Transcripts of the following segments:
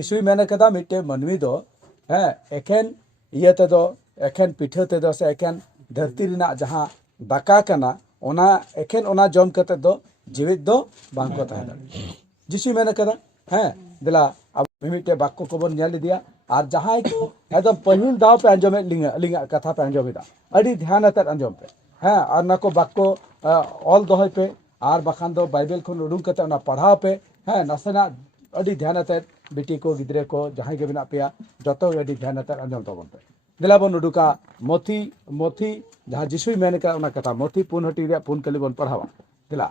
जिसुई main कदा मिट्टे मनवी दो है एकेन इये तेदो एकेन पिठा तेदो से एकेन धरती रिना जहां दाका कना ओना एकेन ओना जम कते दो जीवित दो बांको तहना जिसुई मेन कदा है दिला अब मिट्टे बाक्को को बन ᱧᱮᱞ दिया और जहां को एकदम पहिल दाव पे अंजमे लिंगा कथा पे अंजमेदा अड़ी ध्यान अतर अंजम पे है और नको बाक्को ऑल दोहय पे और बखान दो बाइबल खन उडुंग कते ओना पढ़ाव पे है नसेना अड़ी ध्यान अतर बेटी को गिद्रे को जहां के बिना पेया जतो अड़ी ध्यान अतर अंजम तबन पे दिला बन उडुका मोथी मोथी जहां जिसुई मेन का ओना कथा मोथी पुन हटी रे पुन कली बन पढ़ावा दिला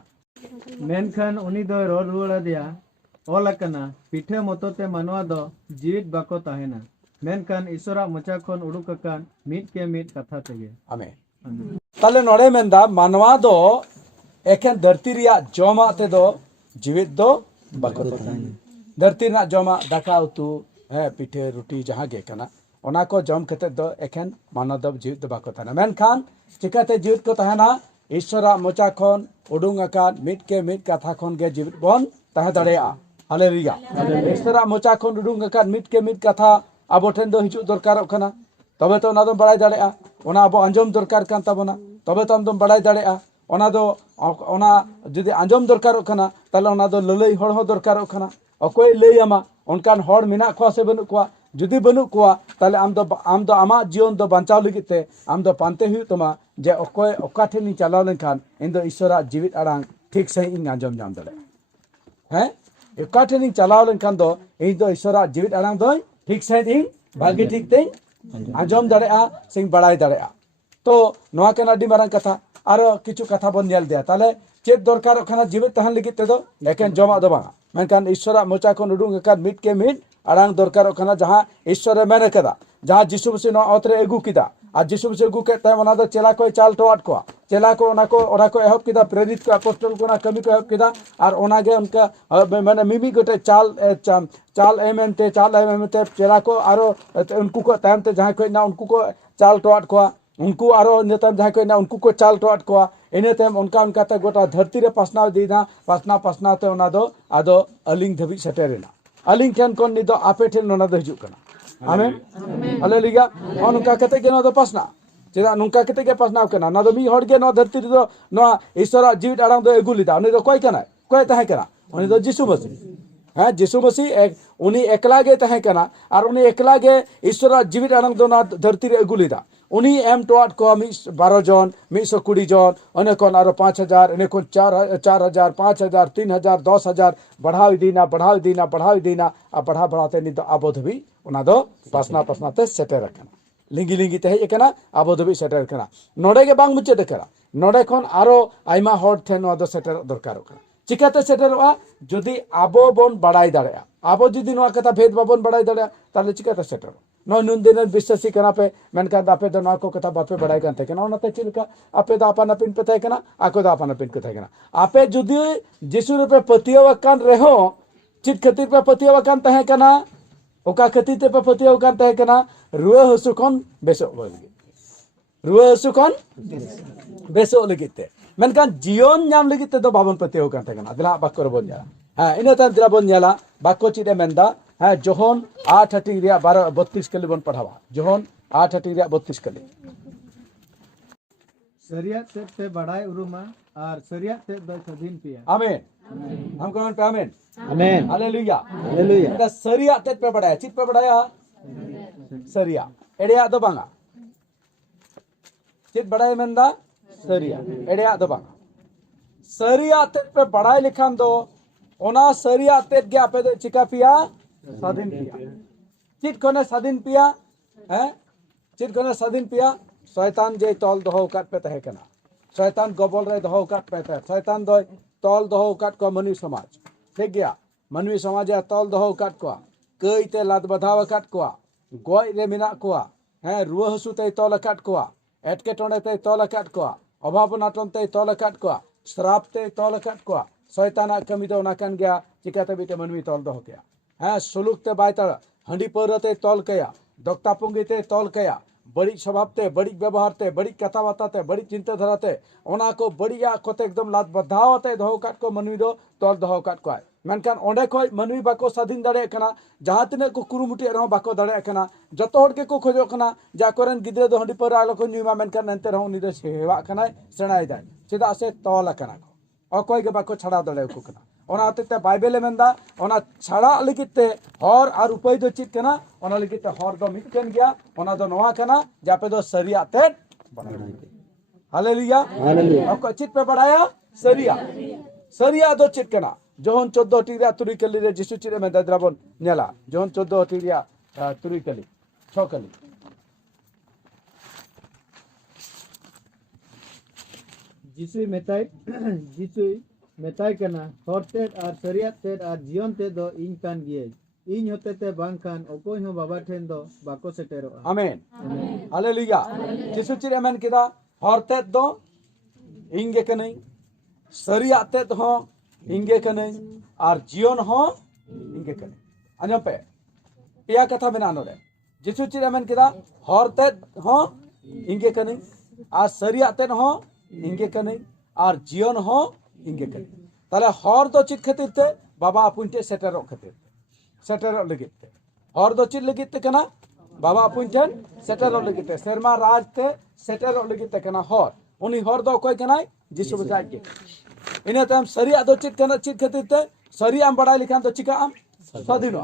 मेनखान उनी दो रोल रुवाड़ा दिया ओलकना पीठे मतोते मानवा दो जीवित बाको ताहेना मेनखान ईश्वरा मोचा खन उडुककान मीट के मीट कथा तेगे आमेन ताले नोड़े मेंदा मानवा दो एकेन धरती रिया जमा ते दो जीवित दो बाको ताहेना धरती रिया जमा दाका उतु है पीठे रोटी जहां गे कना ओना को जम कते दो एकेन मानव दो जीवित दो बाको ताहेना मेनखान चिकाते जीवित को ताहेना ईश्वरा मोचा खन उडुंग आकान मीट के मीट कथा खन गे जीवित बन ताहे दाड़ेया हालेलुया ईश्वरा मोचा खन उडुंग आकान मीट के मीट कथा आबो ठेन दो हिजु दरकार कना तबे तो ओना दो बड़ाय दाड़ेया ओना आबो आंजम दरकार कान ताबोना तबे तो आमदम बड़ाय दाड़ेया ओना दो ओना जुदी आंजम दरकार कना ताले ओना दो ललई हड़ हो दरकार कना अकोय लई आमा उनकान हड़ मेना खवा से बनु खवा जुदी बनु खवा ताले आम दो आमा जीवन दो बांचाव लगिते आम दो पानते हुई तमा जे अकोय ओका ठेनी चलाव लेनखान इन दो ईश्वरा जीवित आड़ांग ठीक सही इन आंजम नाम दाड़े हैं ओका ठेनी चलाव लेनखान दो इन दो ईश्वरा जीवित आड़ांग दो ठीक सही इन भागी ठीक ते आंजम दाड़ेया सिंग बड़ाय दाड़ेया तो नोआ केना अडी मारंग कथा आरो किछु कथा बन नेल दिया ताले चेत दरकार खाना जीवित तहन लगित तेदो एकेन जमा दो बांगा मेनखान ईश्वरा मोचा खन उडुंग आकान मीट के मीट आड़ांग दरकार खाना जहां ईश्वरे मेन कदा जहां जिसु मसीह नो अतरे अगु किदा और जिसु मसीह अगु के तायम ओना दो चेला को चाल टोआट को चेला को ओना को एहब किदा प्रेरित को अपोस्टल को ना कमी को एहब किदा और ओना गे उनका माने मिमी गोटे चाल एमएनते चेला को आरो उनको को तायम ते जहां को ना उनको को चाल टोआट को उनको आरो नेताम जहां को ना उनको को चाल टोआट को इने तायम उनका उनका ते गोटा धरती रे पासनाव दीना पासनाव ते ओना दो आदो अलिंग धबी सेटेरेना अलिंग ठेन कोन नि दो आपे ठेन ओना दो हिजु कना आमेन हालेलुया उनका कते के ना दो पासना चेदा नुंका कते के पासनाव कना ना दो मी हड़ गे ना धरती दो ना ईश्वरा जीवित आड़ांग दो एगु लिदा उनी दो कोय कना कोय ताहे कना उनी दो जिसु मसीह है जिसु मसीह एक उनी एकला गे ताहे कना और उनी एकला गे ईश्वरा जीवित आड़ांग दो ना धरती रे एगु लिदा उनी एम टोआट को 12 जन 120 जन अने कोन आरो 5000 अने कोन 4000 5000 3000 10000 बढ़ाव दीना आ बढ़ाते नि दो आबो धबी ओना दो पासना ते सेटर रखना लिंगी ते हे कना आबो धबी सेटर कना नोडे के बांग मुचे देखरा नोडे कोन आरो आइमा हॉट थे नो दो सेटर दरकार कना चिकाते सेटरवा जदि आबो बोन बड़ाई दाड़या आबो जदि नो कथा भेद बाबन बड़ाई दाड़या ताले चिकाते सेटर नो नुन दिन विश्वासी कना पे मेनका दापे दो ना को कथा बापे बड़ाई कान थे कना ओनाते चिलका आपे दा आपन पिन पे थे कना आको दा आपन पिन को थे कना आपे जदि जिसु रुपे पतियव कान रेहो चित खतिर पे पतियव कान थे कना ओका खतिर ते पे पतियव कान थे कना रुआ हसु कोन बेसो लगी रुआ हसु कोन बेसो लगिते मेनकान जीवन नाम लगिते दो बाबन पतियव कान थे कना दिला बाक्को रे बोन हां इने तान दिला बोन नेला बाक्को चिदे मेंदा हां जोहन 8 हटिंग रिया 32 कली बन पढ़ावा जोहन 8 हटिंग रिया 32 कली सरिया ते बड़ाई उरुमा और सरिया ते दो सदीन पिया आमीन हम कमेंट पे आमीन आमीन हालेलुया हालेलुया सरिया ते पे बड़ाया चित पे बड़ाया सरिया एड़िया दो बांगा चित बड़ाई मेंदा सरिया एड़िया दो बांगा सरिया ते पे बड़ाई लिखान दो ओना सरिया ते गे आपे दो चिका पिया स्वाधीन पिया चित कोने स्वाधीन पिया हैं चित कोने स्वाधीन पिया शैतान जे तल दोहो काट पे तहे कना शैतान गबल रे दोहो काट पे तहे शैतान दो तल दोहो काट को मनुष्य समाज ठीक गया मनुष्य समाज तल दोहो काट को कई ते लाद बधाव काट को गोय रे मिना को हैं रुआ हसु ते तल काट को एटके टोने ते तल काट को अभाव नाटन ते तल काट को श्राप ते तल काट को शैतान कमी दो ना कान गया चिकाते बिटे मनुष्य तल दोहो क्या हैं सुलुक ते बायता हंडी पौरते तल कया दक्तापुंगी ते तल कया बड़ी स्वभावते बड़ी व्यवहारते बड़ी कथा बाताते बड़ी चिंताधाराते ओना को बढ़िया कोते एकदम लात बधावते दोहो काट को मनुष्य दो तल दोहो काट को मेनखान ओंडे खोय मानवी बाको स्वाधीन दाड़े कना जहां तिने को कुरुमुटी रहो बाको दाड़े कना जतो हड़ के को खोजो कना जे आकोरेन गिद्रा दो हंडी पर आलो को न्यूमा मेनखान एंते रहो उनी दो सेवा कना सेणाय दाय चेदा से तोल कना को अकोय के बाको छाड़ा दाड़े को कना ओना हतेते बाइबेले मेंदा ओना छाड़ा लगिते हर आर उपाय दो चित कना ओना लगिते हर दो मिटकेन गया ओना दो नवा कना जापे दो सरिया तेट बनाई हालेलुया हालेलुया अको चित पे बढ़ाया सरिया सरिया दो चित कना जोहन 14 टिरिया तुरी कली रे जिसु चिरे में दाद्राबन नेला जोहन 14 टिरिया तुरी कली 6 कली जिसुई मेताय कना हरतेद आर सरियातेद आर जीवनतेद दो इन कान गिये इन होतेते बांखान अकोय हो बाबा ठेन दो बाको सेटेरो आमेन हालेलुया जिसु चिरे में किदा हरतेद दो इंगे कनई सरियातेद हो इंगे कनई आर जीवन हो इंगे कनई अजम पे पिया कथा में नानो रे जिसु चिरे में किदा हरतेद हो इंगे कनई आर सरियातेद हो इंगे कनई आर जीवन हो इंगे कनई ताले हर दो चित खातिर ते बाबा अपुनटे सेटेरो खातिर सेटेरो लगित ते हर दो चित लगित ते कना बाबा अपुनटेन सेटेरो लगित ते शर्मा राज ते सेटेरो लगित ते कना हर उनी हर दो कोई कनाय जिसु बजाय के इने तम सरिया दो चित कना चित खातिर ते सरिया बड़ाई लिखान तो चिका आम स्वाधीनो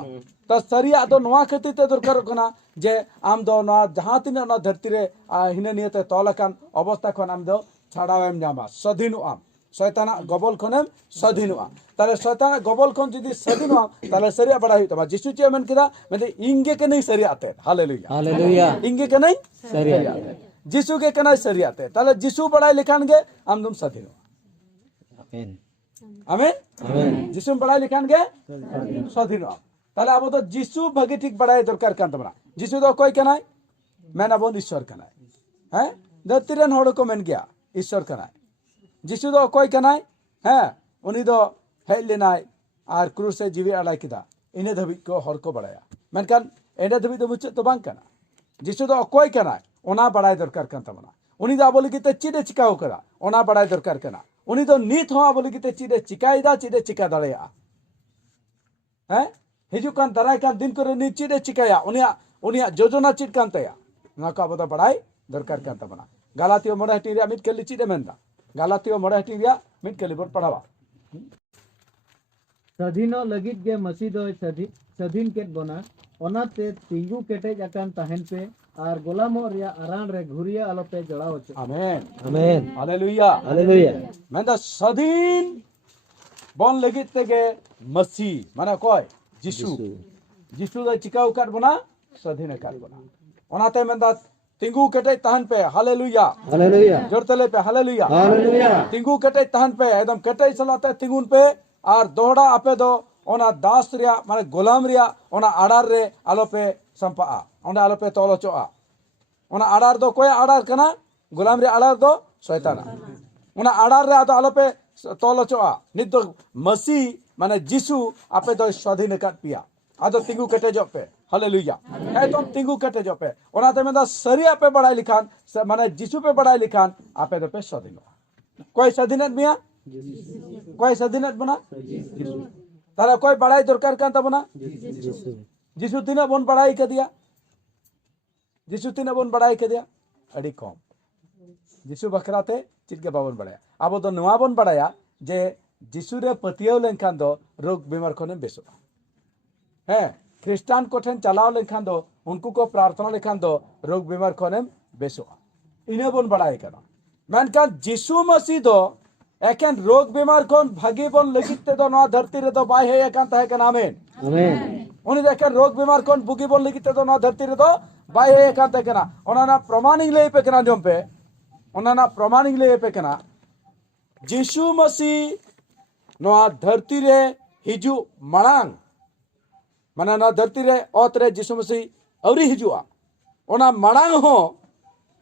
तो सरिया दो नवा खातिर ते दरकार कना जे आम दो ना जहां तिना ना धरती रे हिने नियते तोलकान अवस्था खन आम दो छाड़ावेम जामा स्वाधीनो आम शैताना गबल खनेम स्वाधीनो आम ताले शैताना गबल खन जदी स्वाधीनो आम ताले सरिया बड़ा हुई तबा जिसु चे मन किदा म्हणजे इंगे के नहीं सरिया आते हालेलुया हालेलुया इंगे के नहीं सरिया आते जिसु के कनाय सरिया आते ताले जिसु बड़ा लिखान गे आम तुम स्वाधीनो आमेन आमेन जिसु बड़ा लिखान गे स्वाधीनो आम ताले अब तो जिसु भगे ठीक बड़ा दरकार कान तमरा जिसु दो कोई कनाय मैं ना बोल ईश्वर कनाय हैं धरतीरन हड़ को मेन गया ईश्वर कनाय जिसु दो कोई कनाय हैं उनी दो हेज लेनाय आर क्रूस से जीवी अड़ाई किदा इने धबी को हर को बड़ाया मेनकान एने धबी दो मुचे तो बांग कना जिसु दो कोई कनाय ओना बड़ाई दरकार कान तमना उनी दा बोली किते चिदे चिकाओ करा ओना बड़ाई दरकार कना उनी दो नीत हो बोली किते चिदे चिकाईदा चिदे चिका दड़ेया हैं हिजु कान दराय कान दिन करे नी चिदे चिकाया उनिया योजना चिद कान तया ना का बदा बड़ाई दरकार कान तमना गालातियो मोड़े हटिरिया मिट केली चिदे मेंदा गालातियो मोड़े हटिरिया मिट केली बोल पढ़ावा स्वाधीनो लगित गे मसीह दो स्वाधीन केट बना ओनाते तिंगु केटेज अकान तहन पे आर गोलामो रिया अरान रे घुरिया आलो पे जड़ाओ च आमेन आमेन हालेलुया हालेलुया मेंदा स्वाधीन बन लगित तेगे मसीह माने कोय जिसु जिसु दा चिकाउ काट बना स्वाधीन काट बना ओनाते मेंदा तिंगु केटेज तहन पे हालेलुया हालेलुया जोरतले पे हालेलुया हालेलुया तिंगु केटेज तहन पे एकदम केटेज सलाते तिंगुन पे आर दोहड़ा आपे दो ओना दास रिया माने गोलाम रिया ओना आड़ार रे आलो पे संपा ओंडे आलो पे तोलो चोआ ओना आड़ार दो कोई आड़ार कना गोलाम रे आड़ार दो शैताना ओना आड़ार रे आलो पे तोलो चोआ नित दो मसीह माने जिसु आपे दो स्वाधीन काट पिया आदो तिंगु केटे जो पे हालेलुया है तो तिंगु केटे जो पे ओना ते मेदा सरिया पे बड़ाई लिखान माने जिसु पे बड़ाई लिखान आपे दो पे स्वाधीन कोई स्वाधीनत मिया कोई स्वाधीनत बना तारा कोई बड़ाई दरकार कान तबना जिसु तिना बोन बड़ाई के दिया जिसु तिना बोन बड़ाई के दिया अड़ी कम जिसु बखराते चित के बाबन बड़ाया अब तो नवा बोन बड़ाया जे जिसु रे पतियो लेनखान दो रोग बीमार कोने बेसो है ख्रिस्टान को ठेन चलाओ लेनखान दो उनको को प्रार्थना लेखान दो रोग बीमार कोने बेसो इने बोन बड़ाई करना मेनखान जिसु मसीह दो एकेन रोग बीमार कोन भागी बोन लगित दो ना धरती रे दो बाय हे एकांत है के आमेन आमेन उनी देखेन रोग बीमार कोन बुगी बोन लगित दो ना धरती रे दो बाय हे एकांत है के ना ओनाना प्रमाणिंग ले पे केना जम पे ओनाना प्रमाणिंग ले पे केना जिसु मसीह नोआ धरती रे हिजु मणांग माने ना धरती रे ओत रे जिसु मसीह अवरी हिजुआ ओना मणांग हो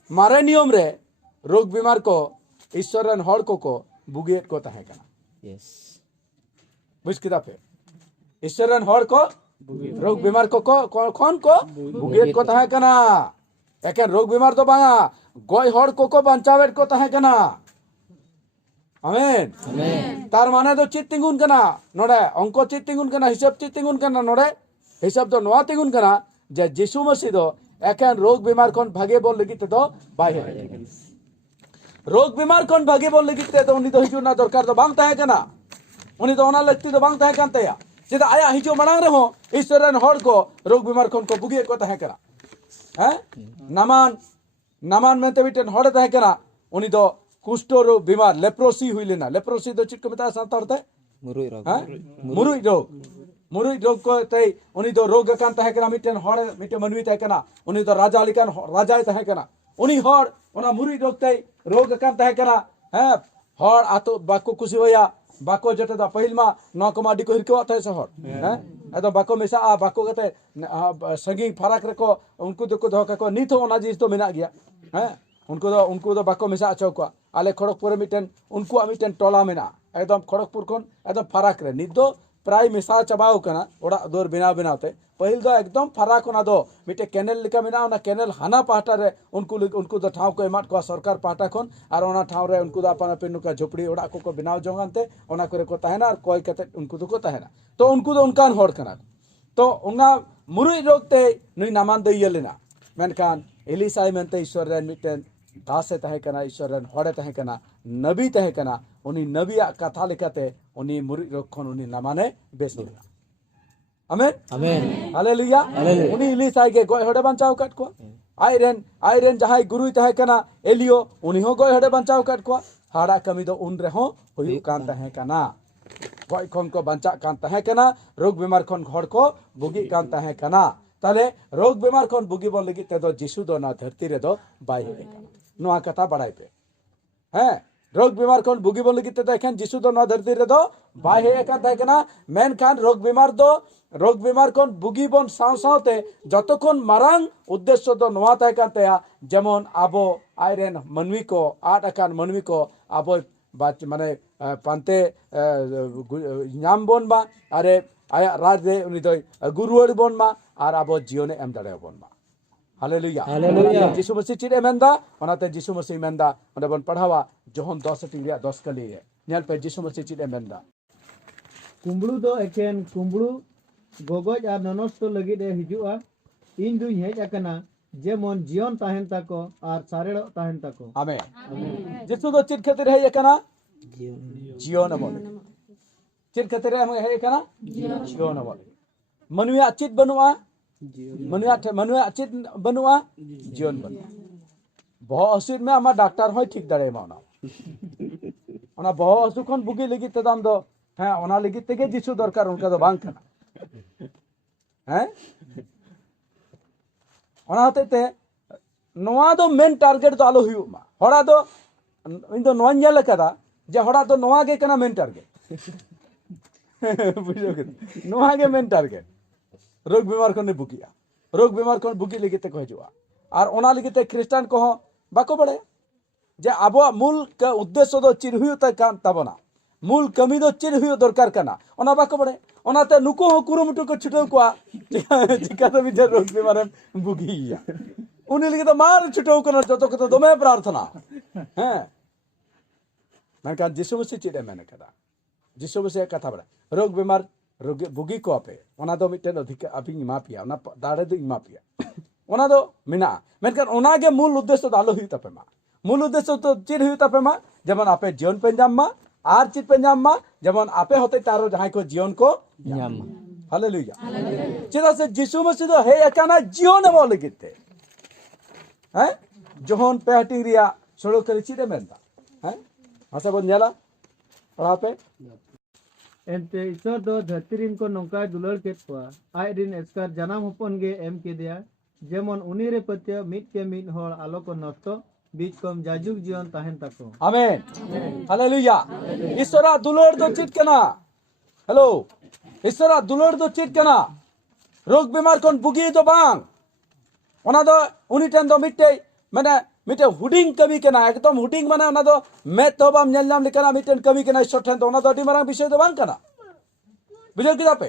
मारे नियम रे रोग बीमार को ईश्वर रन हड़ को बुगेत को तहे कना यस बुझ किदा पे ईश्वर रन हड़ को रोग बीमार को कौन को बुगेत को तहे कना एकेन रोग बीमार तो बांगा गोय हड़ को बंचावेट को तहे कना आमेन तार माने दो चित तिंगुन कना नोडे अंक चित तिंगुन कना हिसाब चित तिंगुन कना नोडे हिसाब दो नोआ तिंगुन कना जे यीशु मसीह दो एकान रोग बीमार खन भागे बोल लगी तो बाय रोग बीमार खन भागे बोल लगी तो उनी तो हिजुना दरकार दो बांग ताहे कना उनी तो ओना लगती दो बांग ताहे कांतेया चेदा आया हिजो मांग रहो ईश्वर रन हड़ को रोग बीमार खन को बुगी को ताहे कना हैं नामान नामान मेंते बिटेन हड़ ताहे कना उनी तो कुष्ठ रोग बीमार लेप्रोसी हुई लेना लेप्रोसी दो चिट को मेता सांतार ते मुरुई रोग को तई उनी तो रोग कान ताहे कना मिटेन हड़ मिटे मनवी ताहे कना उनी तो राजा लिकान राजा ताहे कना उनी हड़ ओना मुरुई रोग तई रोग कान ताहे कना हैं हड़ आतो बाको खुशी होया बाको जटे दा पहिल मा नकमा डी को हिरको थाय से हड़ हैं एदो बाको मेसा आ बाको कते संगी फराक रको उनको तो को दो को नित ओना जिस तो मेना गया हैं उनको तो बाको मेसा अचो को आले खड़गपुर मिटेन उनको मिटेन टोला मेना एकदम खड़गपुर खन एकदम फराक रे नित दो प्राय मेसा चाबाव कना ओड़ा दोर बिना बिनाते पहिल दो एकदम फराक ओना दो मिटे कैनल लिका मेना ओना कैनल हाना पाहटा रे उनको दो ठाव को एमात को सरकार पाहटा खन आर ओना ठाव रे उनको दो अपन अपन नुका झोपड़ी ओड़ा को बिनाव जोंगानते ओना करे को ताहेना आर कोय कते उनको दो को ताहेना तो उनको दो उनकान हड़ कना तो उना मुरुई रोग ते नुई नामान दई लेना मेनकान एलिसाई मेनते ईश्वर रे मिटेन दासे ताहे कना ईश्वर रन हड़े ताहे कना नबी ताहे कना उनी नबिया कथा लेकाते उनी मुरुई रोग खन उनी नामाने बेस लेना आमेन आमेन हालेलुया उनी एलिसाई के गय हड़े बांचाव काट को आइरेन जहाई गुरुई ताहे कना एलियो उनी हो गय हड़े बांचाव काट को हाड़ा कमी दो उन रे हो हुई कान ताहे कना गय खन को बांचा कान ताहे कना रोग बीमार खन हड़ को बुगी कान ताहे कना ताले रोग बीमार खन बुगी बोल लगी ते दो यीशु दो ना धरती रे दो बाय हे कना नोआ कथा बड़ाई पे हैं रोग बीमार खन बुगी बोल लगी ते देखें यीशु दो ना धरती रे दो बाय हे का ताहे कना मेन खान रोग बीमार खन बुगी बोन साव सावते जतखन मारांग उद्देश्य दो नोआ ताहे कान तेया जेमन आबो आइरेन मनवी को आट अकान मनवी को आबो बात माने पांते नाम बोन बा अरे आया राज रे उनी दो गुरुवर बोन मा आर आबो जीवने एम दाड़े बोन मा हालेलुया हालेलुया यीशु मसीह चिरे मेंदा ओनाते यीशु मसीह मेंदा ओंडे बोन पढ़ावा जोहन 10 टिंगरिया 10 कली रे नेल पे यीशु मसीह चिरे मेंदा कुंबड़ू दो एकेन कुंबड़ू गोगज आर ननस्त लगी दे हिजुआ इन दुई हेज अकना जेमन जीवन ताहेन ताको आर सारेड़ ताहेन ताको आमेन यीशु दो चित खातिर हेज अकना जीवन बोले चित खातिर हेज अकना जीवन बोले मनुया चित बनुआ मनुया चित बनुआ जीवन बनुआ बहुत हसुर में आमा डॉक्टर होय ठीक दाड़े माना ओना बहुत हसु खन बुगी लगी तदाम दो हैं ओना लगी तेगे यीशु दरकार उनका दो बांग कना हैं ओना होते नोआ दो मेन टारगेट दो आलो हुयु मा हड़ा दो इन दो नोआ नेल कदा जे हड़ा दो नोआ गे कना मेन टारगेट बुझो के नोआ गे मेन टारगेट रोग बीमार खन बुगिया रोग बीमार खन बुगी लगी ते को हजुआ आर ओना लगी ते क्रिश्चियन को बाको बड़े जे आबो मूल का उद्देश्य दो चिर हुयु त कान तबना मूल कमी दो चिर हुयु दरकार कना ओना बाको बड़े ओना ते नुको हो कुरुमुटु को छुटो को चिका तो बिजर रोग बीमार बुगिया उनी लगी तो मार छुटो को जतो को तो दमे प्रार्थना हैं मैं का यीशु मसीह चिरे मैंने कदा यीशु मसीह कथा बड़ा रोग बीमार रोग बुगी को आपे ओना दो मिटेन अधिक अपिंग मापिया ओना दाड़े दो मापिया ओना दो मिना मेनकान ओना गे मूल उद्देश्य तो आलो हुई तपे मा मूल उद्देश्य तो चिर हुई तपे मा जेमन आपे जीवन पे जाम मा आर चित पे जाम मा जेमन आपे होते तारो जहां को जीवन को जाम हालेलुया चेदा से यीशु मसीह दो हे एकाना जीवन बो लगिते हैं जोहन पे हटिंग रिया छोड़ो करे चिरे मेंदा हैं हसा बन जाला पढ़ा पे एनते ईश्वर दो धरतीरिन को नौका दुलड़ के आय दिन एस्कार जनाम हपन गे एम के दिया जेमन उनी रे पत्य मिट के मिट होड़ आलो को नष्ट बीच कम जाजुक जीवन ताहेन ताको आमेन हालेलुया ईश्वरा दुलड़ दो चित कना हेलो ईश्वरा दुलड़ दो चित कना रोग बीमार कोन बुगी दो बांग ओना दो उनी टेन दो मिटे माने मिटे हुडिंग कमी कना एकदम हुडिंग माने ओना दो मे तो बाम नेल नाम लिकना मिटेन कमी कना ईश्वर ठेन दो ओना दो अडी मारांग विषय दो बांग कना बुझो किदा पे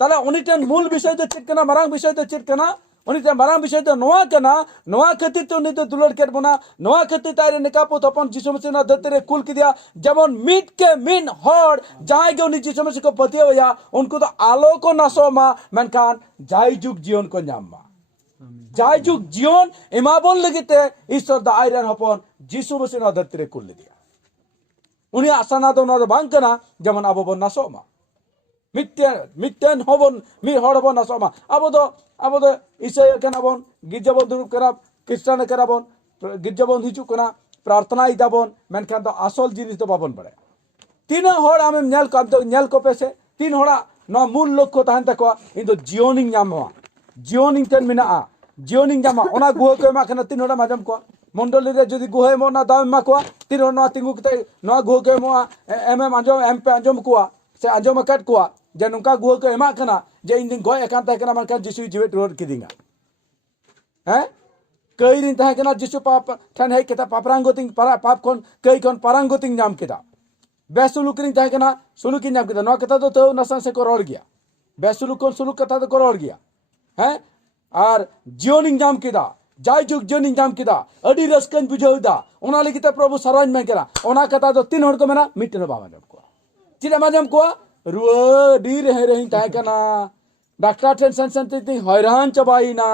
ताले उनी टेन मूल विषय दो चित कना मारांग विषय दो चित कना उनी ते मारांग विषय तो नोआ कना नोआ खातिर तो उनी तो दुलड़ केट बना नोआ खातिर तारे निकापो तपन जिसु मसीह ना धरती रे कुल किदिया जेमन मीट के मिन हर जाय गे उनी जिसु मसीह को पतिया उनको तो आलो को नासोमा मेनखान जाय जुग जीवन को नामा जाय जुग जीवन एमाबन लगिते ईश्वर द आयरन हपन जिसु मसीह ना धरती रे कुल दिया उनी आसाना तो ना बांग कना जेमन आबो बन नासोमा मिट्टन हबन मी हर हबन नासोमा अब तो ईसाई कनाबन गिरजाबन दुरुब करा क्रिस्टियान कराबन गिरजाबन हिजु कना प्रार्थना इदाबन मेनखान तो आसल जिनिस तो बाबन बड़े तीन हर आमेम नेल को पेसे तीन हरा न मूल लक्ष्य तहन तकवा इन तो जीवनिंग नामवा जीवनिंग तेन मिना जीवनिंग नामा ओना गुह को एमा कना तीन हरा माजम को मंडली रे जदि गुह एमो ना दाम एमा को तीन हर न तिंगु कते न गुह को एमो एम आंजम एम पे आंजम को से आंजम कट को जे नुका गुह को एमा कना जे इन दिन गय एकान तय कना मानका जिसु जीवित रोड किदिंगा हैं कई दिन तय कना जिसु पाप ठन है केता पापरांगोतिंग पाप कोन कई कोन पारांगोतिंग नाम केदा बेसुलुकिन तय कना सुलुकिन नाम केदा न कथा तो नसन से को रोड गया बेसुलुक कोन सुलुक कथा तो को रोड गया हैं और जीवनिंग नाम केदा जाय जुग जीवनिंग नाम केदा अडी रस्कन बुझौदा ओना लगिते प्रभु सरवान में केरा ओना कथा तो तीन हर को मेना मिटनो बाबा जम को चिदा माजम को रुआ डी रहे रही तय कना डॉक्टर टेंशन संति हैरान चबाईना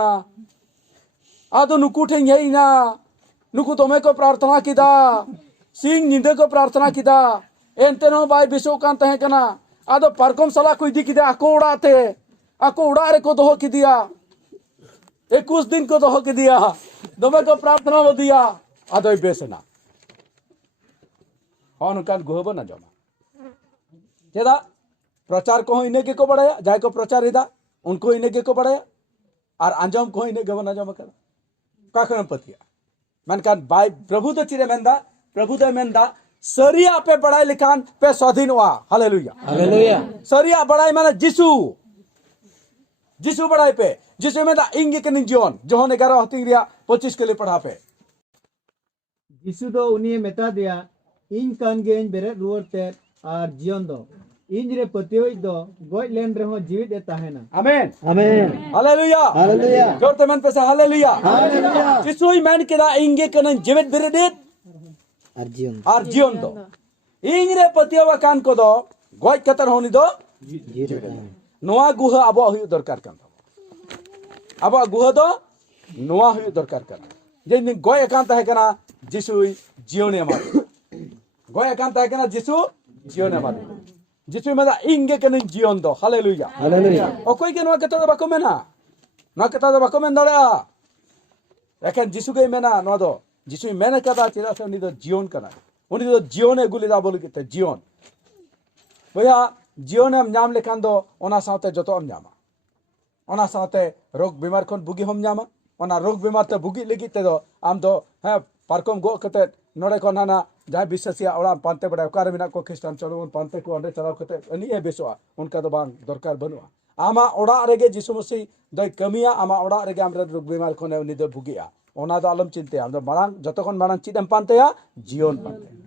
आदो नुकु ठें हेइना नुकु तोमे को प्रार्थना किदा सिंह निंदे को प्रार्थना किदा एनते नो बाय बिसो कान तय कना आदो पारकम सला को इदी किदा आको उड़ा रे को दोहो किदिया 21 दिन को दोहो किदिया दोमे को प्रार्थना वो दिया आदो बेसना हन कान गोहबो ना जमा चेदा प्रचार को इने के को बड़ाया जाय को प्रचार इदा उनको इने के को बड़ाया और आंजम को इने के बना जमा कर काखन पतिया मनकान बाय प्रभु तो चिरे मेंदा प्रभु दे मेंदा सरिया पे बड़ाई लिखान पे स्वाधीन हुआ हालेलुया हालेलुया सरिया बड़ाई माने जिसु बड़ाई पे जिसु में दा इंगे के जीवन जोहन 11 हतिंग रिया 25 के लिए पढ़ा पे जिसु दो उन्हें मेता दिया इन कान गेन बेरे रुवरते और जीवन दो इन रे पतियोई दो गोय लेन रे हो जीवित ए ताहेना आमेन आमेन हालेलुया हालेलुया जोरते मन पे से हालेलुया हालेलुया जिसुई मैन के दा इंगे के जीवित बिरदित और जीवन दो इंग रे पतियोवा कान को दो गोय कतर होनी दो नोआ गुह आबो हुई दरकार कान आबो गुह दो नोआ हुई दरकार कान जे दिन गोय एकांत है कना जिसुई जीवन एमादे गोय एकांत है कना जिसु जीवन एमादे जिसु मेदा इंगे के जीवन दो हालेलुया हालेलुया ओकोई के नोआ कता दो बाको मेना नोआ कता दो बाको मेन दड़ा एखन जिसु के मेना नोआ दो जिसु मेना कता चिरा से उनी दो जीवन कना उनी दो जीवन एगुलिदा बोल के जीवन भैया जीवन हम नाम लेखान दो ओना साथे जतो हम नामा ओना साथे रोग बीमार खन बुगी हम नामा ओना रोग बीमार ते बुगी लगी ते दो आम दो है पारकम गो कते नोडे को नाना जाय विश्वासिया ओड़ा पानते बड़ा कार बिना को ख्रिस्टान चलो पानते को अंडे चलाव कते अनी ए बेसोआ उनका दो बांग दरकार बनुआ आमा ओड़ा रेगे जिसु मसीह दय कमिया आमा ओड़ा रेगे आमरा रोग बीमार खने उनी दो बुगिया ओना दो आलम चिंते आम दो मारांग जतो खन मारांग चिदम पानतेया जीवन पानते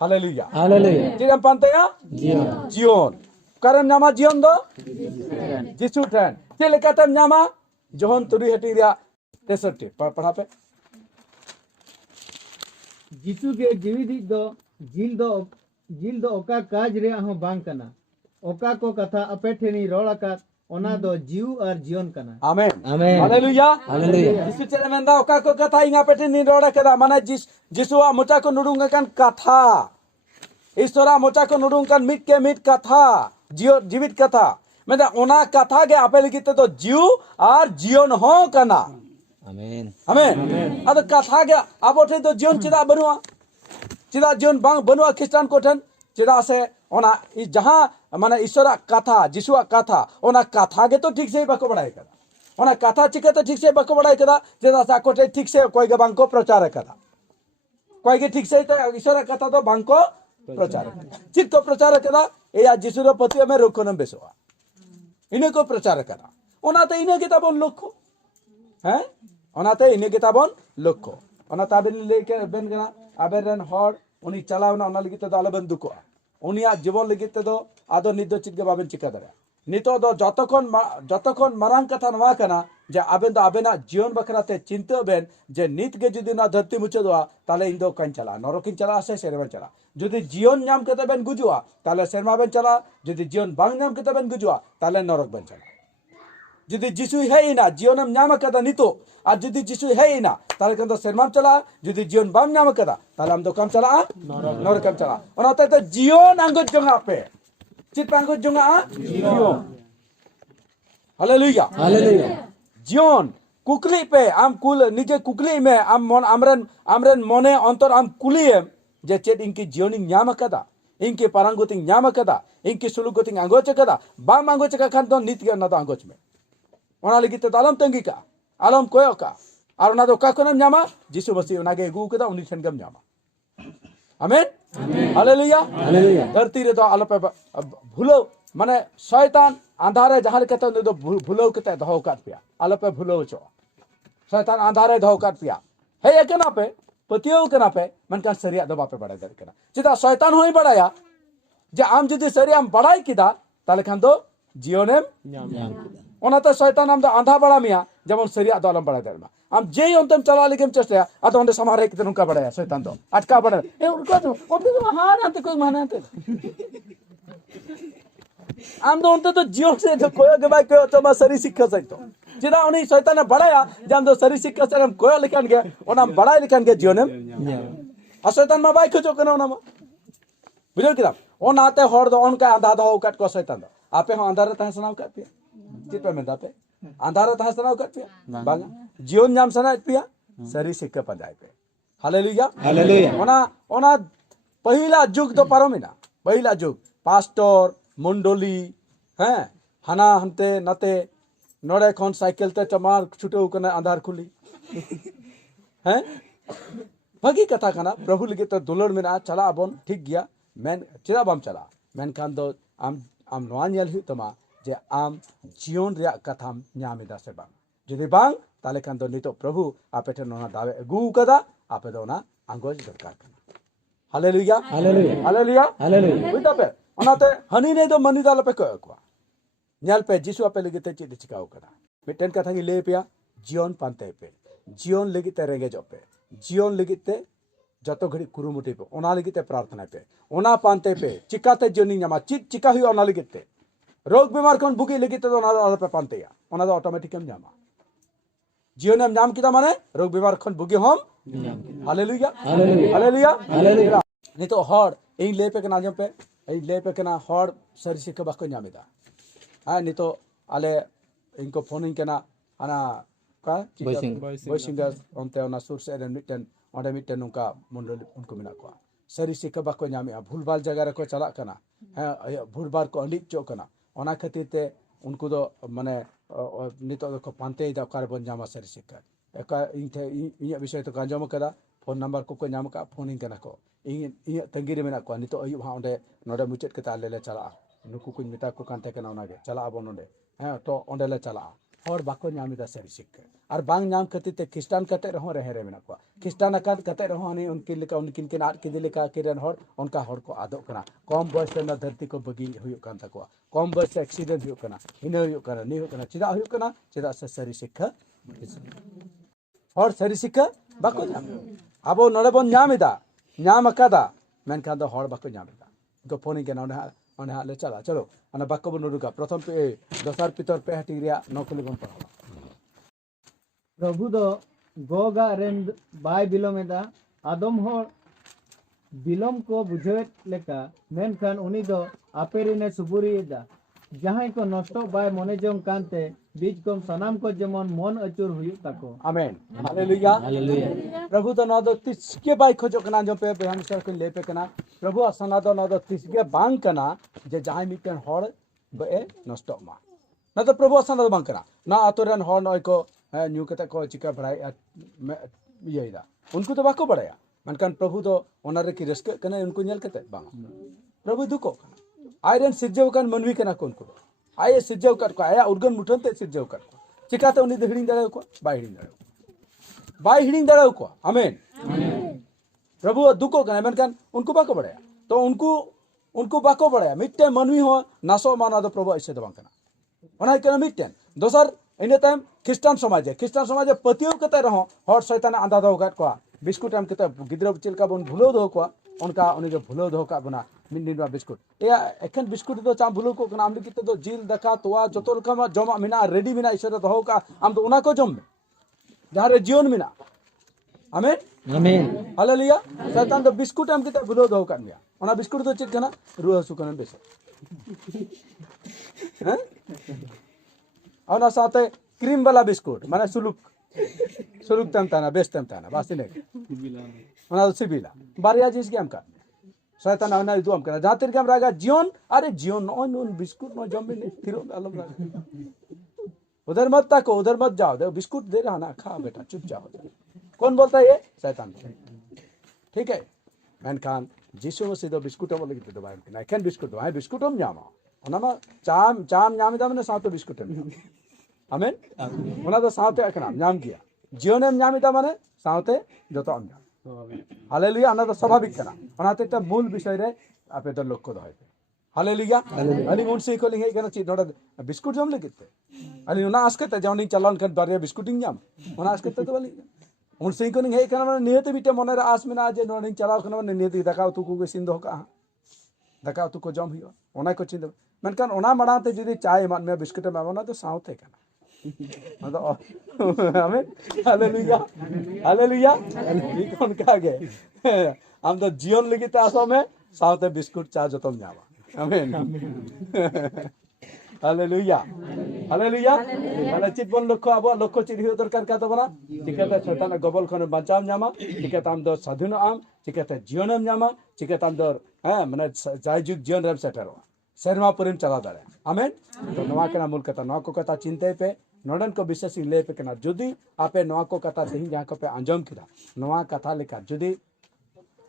हालेलुया हालेलुया चिदम पानतेया जीवन करम नामा जीवन दो जिसु ठन ते लेकातम नामा जोहन तुरी हटी रिया 63 पढ़ा पे जिसु के जीवित दो जिल दो ओका काज रे हो बांग कना ओका को कथा अपेठेनी रोड़ाका ओना दो जीव और जीवन कना आमेन आमेन हालेलुया हालेलुया जिसु चले मेंदा ओका को कथा इंगा पेठेनी रोड़ा कदा माने जिसुआ मोचा को नुडुंगा कान कथा ईश्वरा मोचा को नुडुंगा कान मिट कथा जीवित कथा मेंदा ओना कथा के आपे लिखिते तो जीव और जीवन हो कना आमेन आमेन अद कथा के आबो ठे तो जीवन चिदा बनुआ चिदा जीवन बांग बनुआ ख्रिस्टान को ठन चिदा से ओना जहां माने ईश्वरा कथा जिसुआ कथा ओना कथा के तो ठीक से बाको बड़ाई कदा ओना कथा चिके तो ठीक से बाको बड़ाई कदा चिदा सा को ठीक से कोई के बांग को प्रचार कदा कोई के ठीक से तो ईश्वरा कथा तो बांग को प्रचार चित को प्रचार कदा ए या जिसुर पति में रोकोनम बेसोआ इने को प्रचार कदा ओनाते इने किताबन लक्ष्य हैं ओनाते इने किताबन लक्ष्य ओनाता बेन लेके बेन गना आबेरन हर उनी चलावना ओना लगित तो आलबन दुको उनिया जीवन लगित तो आदो निदो चित के बाबेन चिका दरे नितो दो जतखन मारांग कथा नवा कना जे आबेन दो आबेना जीवन बखराते चिंता बेन जे नित के जुदी ना धरती मुचादोआ ताले इन दो कान चला नरकिन चला से सेरमा चला जुदी जीवन नाम कते बेन गुजुआ ताले सेरमा बेन चला जुदी जीवन बांग नाम कते बेन गुजुआ ताले नरक बेन चला जुदी जिसु है इना जीवनम नाम कदा नितो आ जुदी जिसु है इना ताले कंदो सेरमा चला जुदी जीवन बांग नाम कदा ताले हम दो काम चला नरकम चला ओनाते तो जीवन अंगत जंगा पे चित अंगत जंगा जीवन हालेलुया हालेलुया जीवन कुकली पे आम कुल निजे कुकली में आम मन आमरन मने अंतर आम कुलियम जे चेद इनकी जीवनी न्याम कदा इनकी पारंगुति न्याम कदा इनकी सुलुगुति आंगोच कदा बाम आंगोच का खान तो नित ना तो आंगोच में ओना लगी तो आलम तंगी का आलम कोयो का और ना तो का कोनम न्यामा जिसु मसीह नागे गु कदा उनी ठन गम न्यामा आमेन हालेलुया हालेलुया धरती रे तो आलो पे भूलो माने शैतान अंधारे जहां लेके तो भूलो कते दहो काट पिया आलो पे भूलो चो शैतान अंधारे दहो काट पिया हे एकना पे पतियो कना पे मनका सरिया दो बापे बड़ा दर कना चिता शैतान होई बड़ाया जे आम जदी सरिया हम बड़ाई किदा ताले खान दो जीवनेम न्याम ओनाते शैतान आम दो आंधा बड़ा मिया जेमन सरिया दो आलम बड़ा दर मा आम जे अंतम चला लेकेम चेष्टा आदो ओंडे समारे किते उनका बड़ाया शैतान दो अटका बड़ा ए उनका तो ओंडे तो हार आते कोई मानते आम दो उनते तो जीवन से तो कोयो के भाई कोयो तो सरी शिक्षा सहित चिदा उनी शैतान बड़ाया जाम दो सरी शिक्षा से हम कोयो लिखान के ओना बड़ाई लिखान के जीवनेम आ शैतान मा बाई खचो कना ओना मा बुझल किदा ओनाते हर दो उनका आंधा दो काट को शैतान दो आपे हम अंधारे तह सनाव काट पिया चित पे मेंदा पे अंधारे तह सनाव काट पिया बांगा जीवन नाम सना पिया सरी शिक्षा पंजाय पे हालेलुया हालेलुया ओना पहिला जुग तो पारमिना पहिला जुग पास्टर मंडली हैं हाना हनते नते नोड़े खन साइकिल ते चमार छुटे कना अंधार खुली हैं भागी कथा कना प्रभु लगे तो दुलड़ में चला अबन ठीक गया मेन चिदा बाम चला मेन खान दो आम नोआ नेल हुई तमा जे आम जीवन रिया कथा न्यामिदा से बांग जदि बांग ताले खान दो नितो प्रभु आपे ठन नोना दावे अगु कदा आपे दो ना आंगोज दरकार कना हालेलुया हालेलुया हालेलुया हालेलुया बुझता पे ओनाते हनी ने दो मनी दाल पे को न्याल पे जिसु आपे लगे ते चिद चिकाओ कदा मिटन कथा की ले पिया जीवन पानते पे जीवन लगी ते रेगे जो पे जीवन लगी ते जतो घड़ी कुरुमुटी पे ओना लगी ते प्रार्थना पे ओना पानते पे चिकाते जीवनी न्यामा चित चिका हुई ओना लगी ते रोग बीमार कौन बुगी लगी ते ओना पे पानते या ओना दो ऑटोमेटिक हम न्यामा जीवन हम नाम किदा माने रोग बीमार कौन बुगी हम हालेलुया हालेलुया हालेलुया हालेलुया नहीं तो हर इन ले पे कना जम पे ए ले पे कना हर सरी से के बाको न्यामिदा आ नहीं तो आले इनको फोन कना आना का बॉयसिंगर ओनते ओना सुर से मिटन ओंडे मिटन उनका मंडल उनको मिना को सरी से के बाको न्यामिया भूलबाल जगह रे को चला कना है भूलबाल को अंडी चो कना ओना खातिर ते उनको दो माने नितो को पांते दा कार बन जामा सरी से का इन विषय तो गांजम कदा फोन नंबर को नाम का फोन इन कना को इन तंगीरे में को नितो अयु हा ओंडे नोडे मुचेत के ताले चला नुकु कुछ मिता को कांते कना ओनागे चला अब नोडे हैं तो ओंडे ले चला और बाको नामिदा सरी सिक्के और बांग नाम कति ते क्रिस्टान कते रहो रहे रे मेना को क्रिस्टान आकार कते रहो नि उनकिन लेका उनकिन के आद के लेका केरन हर उनका हर को आदो कना कम बयस ना धरती को बगी हुयो कान तको कम बयस एक्सीडेंट हुयो कना इने हुयो कना नि हुयो कना चिदा हुयो कना चिदा से सरी सिक्का और सरी सिक्का बाको नाम अब नोडे बन नामिदा नाम कदा मेनखान दो हर बाको नामिदा तो फोन के ना ओने हाले चला चलो अना बाको बन रुका प्रथम पे दसार पितर पे हटी रिया नौकली बन पड़ा प्रभु दो गोगा रेंद बाय बिलोमेदा आदम हो बिलोम को बुझेत लेका मेनखान उनी दो आपेरिने सुबुरीदा जहां को नष्ट बाय मने जों कांते बीज कम सनाम को जेमन मन अचुर हुई ताको आमेन हालेलुया हालेलुया प्रभु तो ना दो तिसके बाय खोजो कना जो पे बेहन सर को ले पे कना प्रभु असना दो ना दो तिसके बांग कना जे जहां मिटन हर बे नष्ट मा ना तो प्रभु असना दो बांग कना ना आतोरन हर नय को न्यू कते को चिका बड़ाई येदा उनको तो बाको बड़ाया मनकान प्रभु तो ओनारे की रस्क कने उनको नेल कते बांग प्रभु दुको कना आयरन सिरजेव कान मनवी कना को उनको आये सिरजेव कर को आया उर्गन मुठन ते सिरजेव कर को चिकाते उनी हिडिंग दाड़े को बाय हिडिंग दाड़े को आमेन प्रभु दुको कना मनकान उनको बाको बड़ाया तो उनको बाको बड़ाया मिट्टे मनवी हो नासो माना दो प्रभु ऐसे दबांग कना ओना कना मिट्टेन दोसर इन तायम ख्रिस्टान समाज पतियों कते रहो हर शैतान आंधा दो काट को बिस्कुट एम कते गिद्रो चिलका बन भुलो दो को उनका उनी जो भुलो दो का बना मिन दिन बिस्कुट या एखन बिस्कुट दो चाम भुलो को कना आम लिखित दो जिल दका तोआ जतो रकम जमा मिना रेडी मिना इसे दो का आम तो उना को जम में जहां रे जीवन मिना आमेन आमेन हालेलुया शैतान दो बिस्कुट एम कते भुलो दो का मिया उना बिस्कुट दो चित कना रुआ हसु कना बेस हैं और साथे क्रीम वाला बिस्कुट माने सुलुक तमताना बेस तमताना बास ने उना सिबिला बारिया जिस गेम का शैतान आना इदु हम करा जातिर के हम रागा जीवन अरे जीवन नोन बिस्कुट नो जम में फिरो अलम रागा उधर मत ताको उधर मत जाओ दे बिस्कुट दे रहा ना खा बेटा चुप जाओ कौन बोलता है ये शैतान ठीक है मैन खान जिसु मसीह दो बिस्कुट बोले कि दो भाई ना कैन बिस्कुट दो बिस्कुट हम जामा ओनामा चाम चाम ᱧᱟᱢ ᱫᱟ ᱢᱟᱱᱮ ᱥᱟᱶᱛᱮ ᱵᱤᱥᱠᱩᱴ ᱮᱢ आमेन ओना दो साᱶᱛᱮ अकना ᱧᱟᱢ ᱜᱮᱭᱟ जीवन एम ᱧᱟᱢ दा माने साᱶᱛᱮ जतो हम ᱧᱟᱢ हालेलुया ओना दो स्वाभाविक कना ओनाते त मूल विषय रे आपे दो लक्ष्य दो होते हालेलुया अनि उन से को लिंगे कना ची नोडा बिस्कुट जम लेकिते अनि ओना आस्कते जौनी चलन कर बारे बिस्कुट ᱧाम ओना आस्कते तो वाली उन से को लिंगे कना माने नियत बिटे मने रे आस मेना जे नोनी चलाव कना माने नियत दाका उतु को सिन दो का दाका उतु को जम हियो ओना को चिंता मेनकान ओना मड़ाते जुदी चाय मान में बिस्कुट में ओना तो साउते कना मतलब आमेन हालेलुया हालेलुया ठीक कोन का गे हम तो जीवन लगी तासो में साउते बिस्कुट चा जतम जावा आमेन हालेलुया हालेलुया माने चितबन लक्ष्य अब लक्ष्य चित हियो दरकार का तो बना चिकते शैतान गबल खन बचाम जामा चिकते हम दो साधुन आम चिकते जीवनम जामा चिकते हम दो माने जायजुग जीवन रेम सेटरो शर्मा पुरिम चला दाड़े आमेन तो नवा केना मूल कथा नवा को कथा चिंते पे नोडन को विशेष ले पे केना जुदी आपे नवा को कथा सही जहां को पे अंजम किदा नवा कथा लेका जुदी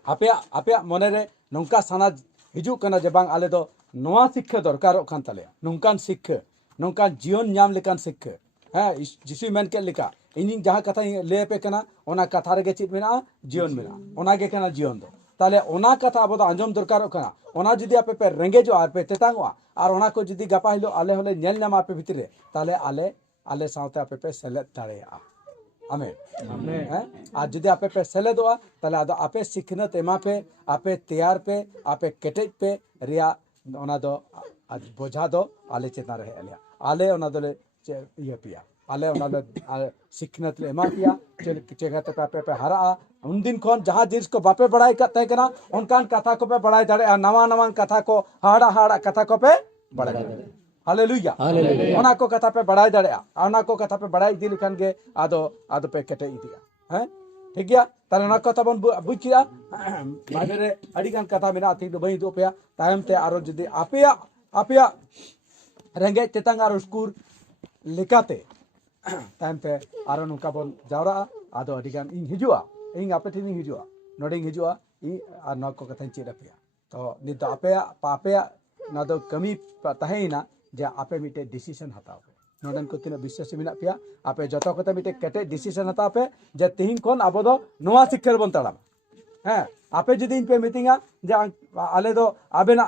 आपे आपे मने रे नंका साना हिजु कना जे बांग आले दो नवा शिक्षा दरकारो खान ताले नंकान शिक्षा नंकान जीवन ᱧᱟᱢ लेकान शिक्षा जिसु मेन के लेका इन जहां कथा ले पे केना ओना कथा रे चित मेना जीवन मेना ओना गे केना जीवन दो ताले ओना कथा अब आंजम दरकार कना ओना जुदी आपे पे रेंगेजो आर पे तेतांगवा आर ओना को जुदी गपा हिलो आले होले नेल नाम आपे भितर रे ताले आले आले साउते आपे पे सेलेद दाड़ेया आमेन आमेन आ जुदी आपे पे सेलेदोआ ताले आदो आपे सिखनत एमा पे आपे तैयार पे आपे केटेज पे रिया ओना दो आज बोझा दो आले चेतना रहे आले ओना दोले ये पिया आले ओना दो सिखनत ले एमा पिया चेगाते पे आपे पे हरा उन दिन खन जहां जिस को बापे बड़ाई करते कना उनकान कथा को पे बड़ाई दाड़े नवा नवा कथा को हाड़ा हाड़ा कथा को पे बड़ाई हालेलुया ओना को कथा पे बड़ाई दाड़े ओना को कथा पे बड़ाई इदी लिखान गे आदो आदो पे केटे इदिया हैं ठीक गया ताले ओना कथा बन बुझिया बागे रे अडी गान कथा मेना थी दो बई दो पे टाइम ते आरो जदी आपेया आपेया रेंगे तेतांग आरो स्कूल लेकाते टाइम पे आरो नुका बन जावरा आदो अडी गान इन हिजुआ इन आपे ठिन हिजुआ नोडिंग हिजुआ इ आर न को कथा चेदा पे तो नित आपेया पापेया ना दो कमी तहेना जे आपे मिटे डिसीजन हताओ नोडन को तीन विश्वास मिना पिया आपे जतो कते मिटे केटे डिसीजन हताओ पे जे तिहिन कोन आबो दो नोवा शिक्षा बन ताड़ाम हैं आपे जदि इन पे मीटिंगा जे आले दो आबेना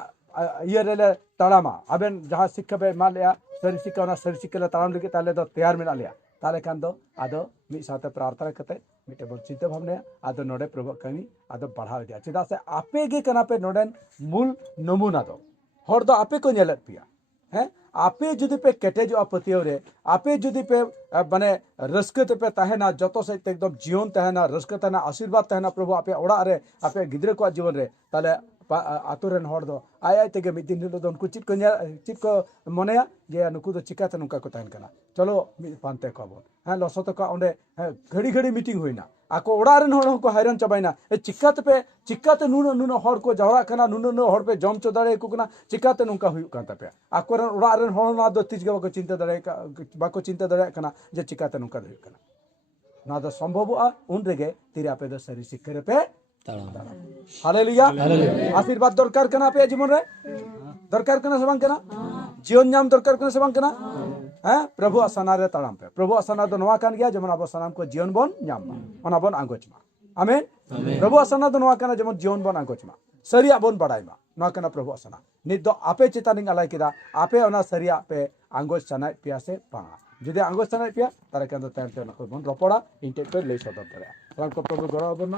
ये रेले ताड़ामा आबेन जहां शिक्षा पे मा लिया सरी शिक्षा ना सरी शिक्षा ताड़ाम लगे ताले दो तैयार मिना लिया ताले खान दो आदो मी साथे प्रार्थना कते मिटे बन चिंता भावना आदो नोडे प्रभु कमी आदो बढ़ाव दिया चेदा से आपे गे कना पे नोडन मूल नमूना दो हर दो आपे को नेलत पिया हैं आपे जुदी पे केटेजो पतियो रे आपे जुदी पे माने रस्कते पे तहेना जतो से एकदम जीवन तहेना रस्क तहेना आशीर्वाद तहेना प्रभु आपे ओड़ा रे आपे गिद्रे को जीवन रे ताले आतुरेन हर दो आय आय तेगे मिद दिन दो उनको चित को मनेया जे नुकु दो चिकाते नुका को तहन कना चलो मि पानते को बो हां लसत का ओंडे घड़ी घड़ी मीटिंग होइना आको ओड़ा रेन हर को हैरान चबाइना चिकाते नुनो नुनो हर को जावरा कना नुनो नुनो हर पे जम चो दाड़े को कना चिकाते नुका हुयु कान तापे आको रेन ओड़ा रेन हर ना दो तिज को चिंता दाड़े कना जे चिकाते नुका हुयु कना ना दो संभवआ उन रेगे तिरे आपे दो सरी सिखरे पे हालेलुया आशीर्वाद दरकार कना पे जीवन रे दरकार कना से बांग कना जीवन नाम दरकार कना से बांग कना हैं प्रभु आसना रे ताड़ाम पे प्रभु आसना दो नवा कान गया जेमन आबो सनाम को जीवन बन नाम ओना बन आंगोचमा आमेन प्रभु आसना दो नवा काना जेमन जीवन बन आंगोचमा सरिया बन बडाइमा नवा काना प्रभु आसना नित दो आपे चेतानिंग अलाय किदा आपे ओना सरिया पे आंगोच सनाय पियासे पा जुदि आंगो सानाय पे तारे खान तायम ते बन रपड़ा इन टेन पे लई सदर दाड़े रान को प्रभु गड़ा बन